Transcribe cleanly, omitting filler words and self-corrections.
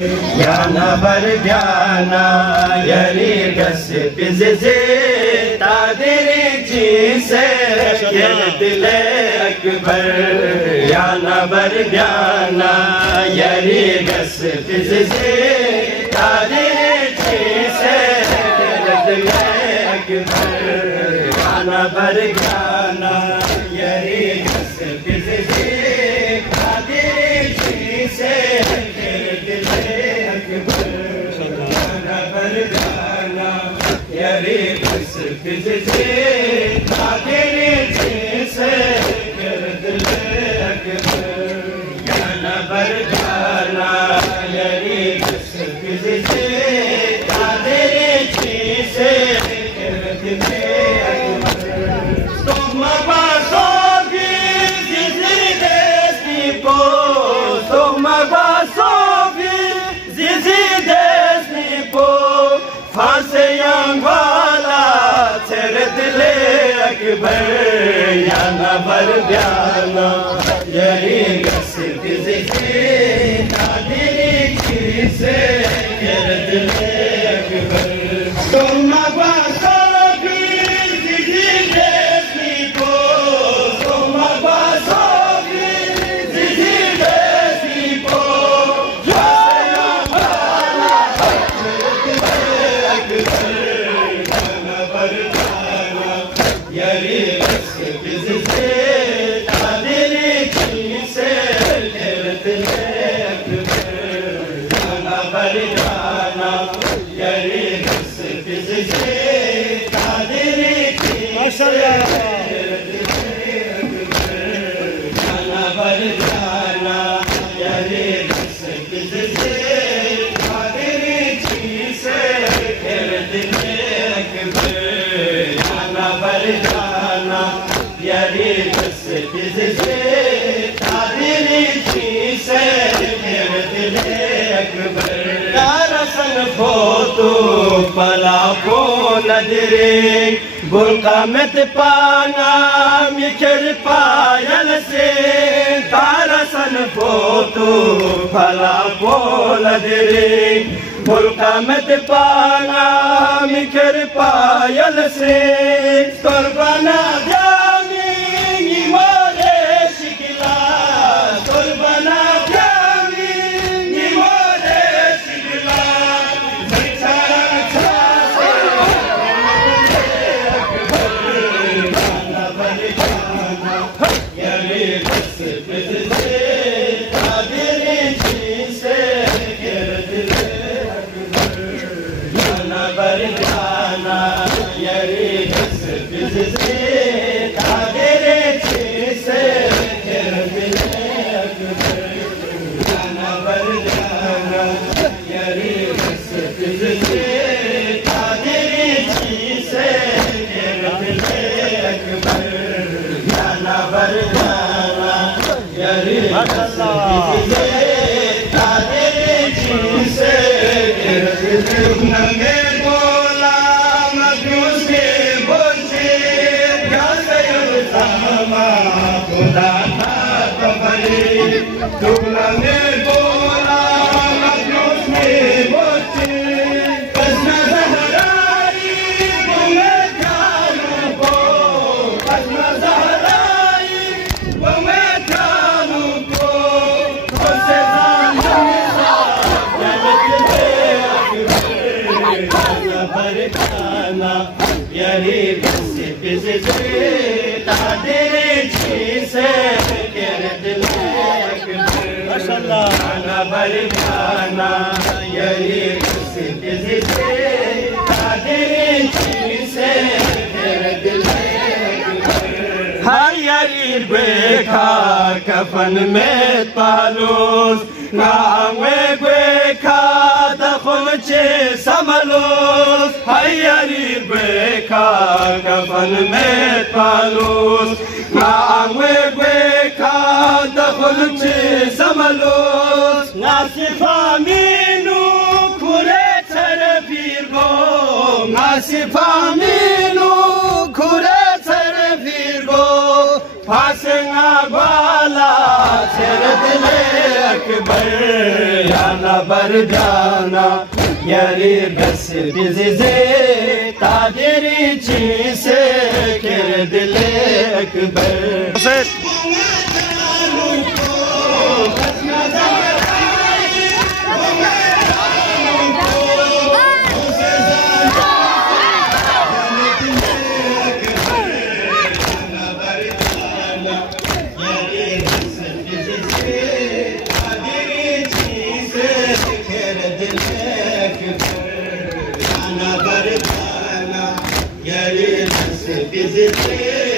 Yana bargana yari gas pizze tadiri jinse yerdile akbar. Yana bargana yari gas pizze tadiri jinse yerdile akbar. Yana bargana yari gas pizze tadiri jinse Yari pizze tadiri jinse yerdile akbar. Yana bargana yari pizze tadiri jinse yerdile akbar. Stoma basogi zizides nipo, stoma basogi zizides nipo. फांसे वाला तेरे दिले अकबर याना बरब्याना यरी गस बिज़े तादरी किसे तेरे दिले अकबर तुम बासोगी जिजिदेस निको तुम बासोगी जिजिदेस निको Yari pizze tadiri jinse yerdile akbar. Yana bargana yari pizze tadiri jinse yerdile akbar. Yana bargana yari pizze tadiri jinse yerdile akbar. Bargana yari pizze tadiri jinse yerdile akbar. Darasan foto palako nadire bulqamet pana mikir payal se. Darasan foto palako nadire bulqamet pana mikir payal se. Torbana jami nimore shikla, torbana jami nimore shikla. Yari pizze tadiri jinse yerdile akbar. Yana bargana yari pizze tadiri jinse yerdile akbar. Yana bargana yari pizze tadiri jinse yerdile akbar. Yana bargana yari pizze tadiri jinse yerdile akbar. Tuklane bola majnus me boche pasna zahrai bume kalu ko pasna zahrai bume kalu ko kose zanisa yadile akbar barkana yari pizze tadiri jinse yerdile Yana bargana yari pizze tadiri jinse yerdile akbar. Har yari beka kafan में पालूस नावे बेका दखुलचे समलोस हयरी बेका कफन में पालूस नावे बेका दखुलचे समलोस नासिफा मीनू खुरे चर फिरगो नासिफा मीनू खुरे चर फिरगो फासंगा बाला शेर दिल अकबर याना बरदाना यारी बस बिज़े ताजरी चीसे केर दिल अकबर Yari nasib bizi